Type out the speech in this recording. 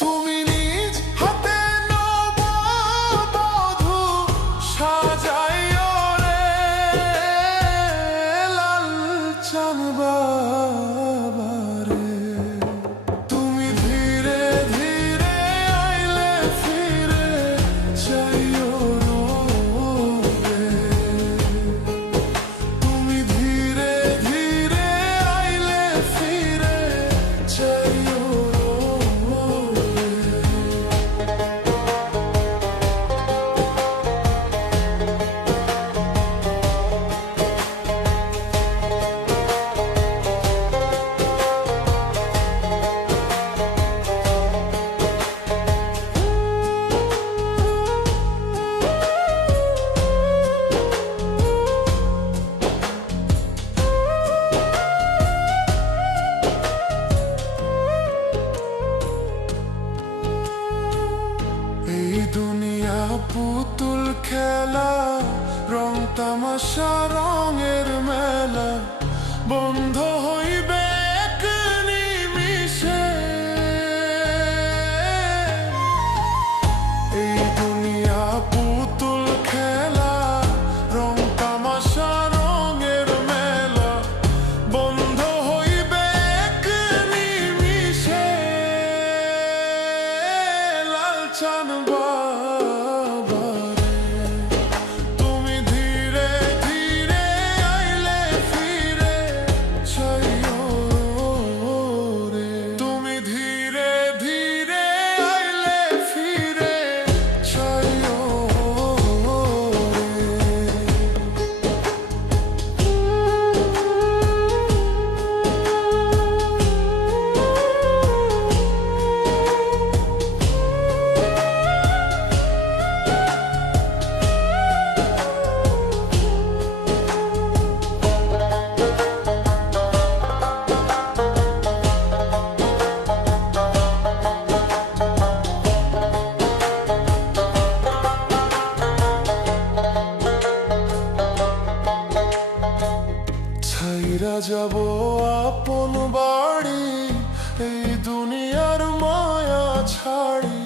তুমি নিজ হাতে নববধূ সাজাইও রে লালচান বাবারে। তুমি ধীরে ধীরে আইলে ফিরে চাইও রে। তুমি ধীরে ধীরে আইলে ফিরে চাইও রে। এই দুনিয়া পুতুল খেলা, রং তামাশা রঙের মেলা, বন্ধ হইবে এক নিমিষে। এই দুনিয়া পুতুল খেলা, রং তামাশা রঙের মেলা, বন্ধ হইবে এক নিমিষে। লালচান বাবারে, তুমি ধীরে ধীরে আইলে ফিরে চাইও রে। তুমি ধীরে ধীরে আইলে ফিরে চাইও রে। ছাইরা যাব আপন বাড়ি, এই দুনিয়ার মায়া ছাড়ি।